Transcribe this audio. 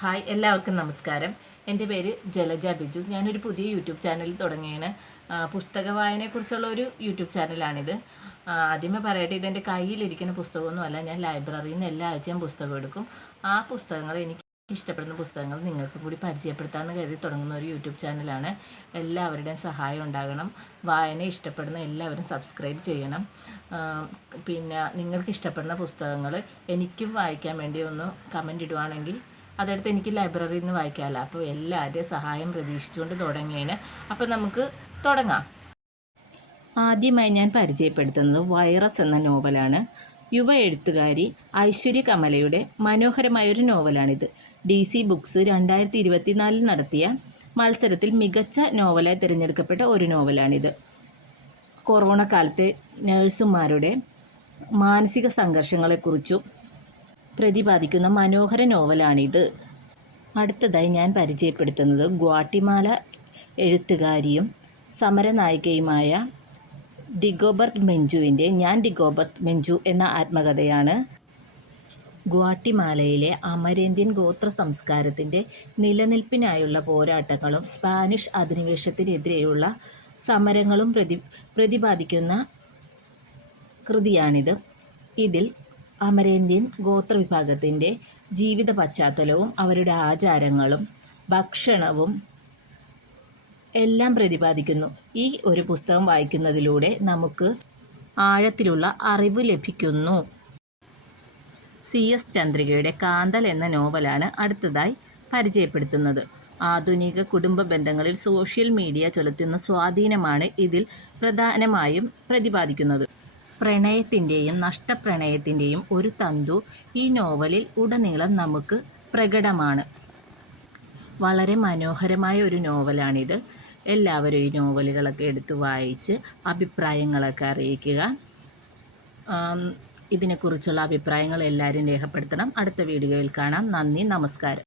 Hi, എല്ലാവർക്കും നമസ്കാരം. എൻ്റെ പേര് ജലജ ബിജു. ഞാനൊരു പുതിയ യൂട്യൂബ് ചാനൽ തുടങ്ങിയാണ്. പുസ്തക വായനയെക്കുറിച്ചുള്ള ഒരു യൂട്യൂബ് ചാനലാണിത്. ആദ്യമേ പറയട്ടെ, ഇതെൻ്റെ കയ്യിലിരിക്കുന്ന പുസ്തകമൊന്നുമല്ല. ഞാൻ ലൈബ്രറിയിൽ നിന്ന് എല്ലാ ആഴ്ചയും പുസ്തകം എടുക്കും. ആ പുസ്തകങ്ങൾ എനിക്ക് ഇഷ്ടപ്പെടുന്ന പുസ്തകങ്ങൾ നിങ്ങൾക്ക് കൂടി പരിചയപ്പെടുത്താമെന്ന് കരുതി തുടങ്ങുന്ന ഒരു യൂട്യൂബ് ചാനലാണ്. എല്ലാവരുടെയും സഹായം ഉണ്ടാകണം. വായന ഇഷ്ടപ്പെടുന്ന എല്ലാവരും സബ്സ്ക്രൈബ് ചെയ്യണം. പിന്നെ നിങ്ങൾക്ക് ഇഷ്ടപ്പെടുന്ന പുസ്തകങ്ങൾ എനിക്കും വായിക്കാൻ വേണ്ടി ഒന്ന് കമൻ്റ് ഇടുവാണെങ്കിൽ അതെടുത്ത് എനിക്ക് ലൈബ്രറിയിൽ നിന്ന് വായിക്കാമല്ലോ. അപ്പോൾ എല്ലാവരുടെയും സഹായം പ്രതീക്ഷിച്ചുകൊണ്ട് തുടങ്ങിയാണ്. അപ്പോൾ നമുക്ക് തുടങ്ങാം. ആദ്യമായി ഞാൻ പരിചയപ്പെടുത്തുന്നത് വൈറസ് എന്ന നോവലാണ്. യുവ എഴുത്തുകാരി ഐശ്വര്യ കമലയുടെ മനോഹരമായൊരു നോവലാണിത്. DC ബുക്സ് 2024 നടത്തിയ മത്സരത്തിൽ മികച്ച നോവലായി തിരഞ്ഞെടുക്കപ്പെട്ട ഒരു നോവലാണിത്. കൊറോണ കാലത്തെ നഴ്സുമാരുടെ മാനസിക സംഘർഷങ്ങളെക്കുറിച്ചും പ്രതിപാദിക്കുന്ന മനോഹര നോവലാണിത്. അടുത്തതായി ഞാൻ പരിചയപ്പെടുത്തുന്നത് ഗ്വാട്ടിമാല എഴുത്തുകാരിയും സമരനായികയുമായ ഡിഗോബർട്ട് മെഞ്ചുവിൻ്റെ ഞാൻ ഡിഗോബർട്ട് മെഞ്ചു എന്ന ആത്മകഥയാണ്. ഗ്വാട്ടിമാലയിലെ അമരേന്ത്യൻ ഗോത്ര സംസ്കാരത്തിൻ്റെ നിലനിൽപ്പിനായുള്ള പോരാട്ടങ്ങളും സ്പാനിഷ് അധിനിവേശത്തിനെതിരെയുള്ള സമരങ്ങളും പ്രതിപാദിക്കുന്ന കൃതിയാണിത്. ഇതിൽ അമരേന്ത്യൻ ഗോത്രവിഭാഗത്തിൻ്റെ ജീവിത പശ്ചാത്തലവും അവരുടെ ആചാരങ്ങളും ഭക്ഷണവും എല്ലാം പ്രതിപാദിക്കുന്നു. ഈ ഒരു പുസ്തകം വായിക്കുന്നതിലൂടെ നമുക്ക് ആഴത്തിലുള്ള അറിവ് ലഭിക്കുന്നു. CS ചന്ദ്രികയുടെ കാന്തൽ എന്ന നോവലാണ് അടുത്തതായി പരിചയപ്പെടുത്തുന്നത്. ആധുനിക കുടുംബ ബന്ധങ്ങളിൽ സോഷ്യൽ മീഡിയ ചെലുത്തുന്ന സ്വാധീനമാണ് ഇതിൽ പ്രധാനമായും പ്രതിപാദിക്കുന്നത്. പ്രണയത്തിൻ്റെയും നഷ്ടപ്രണയത്തിൻ്റെയും ഒരു തന്തു ഈ നോവലിൽ ഉടനീളം നമുക്ക് പ്രകടമാണ്. വളരെ മനോഹരമായ ഒരു നോവലാണിത്. എല്ലാവരും ഈ നോവലുകളൊക്കെ എടുത്ത് വായിച്ച് അഭിപ്രായങ്ങളൊക്കെ അറിയിക്കുക. ഇതിനെക്കുറിച്ചുള്ള അഭിപ്രായങ്ങൾ എല്ലാവരും രേഖപ്പെടുത്തണം. അടുത്ത വീഡിയോയിൽ കാണാം. നന്ദി, നമസ്കാരം.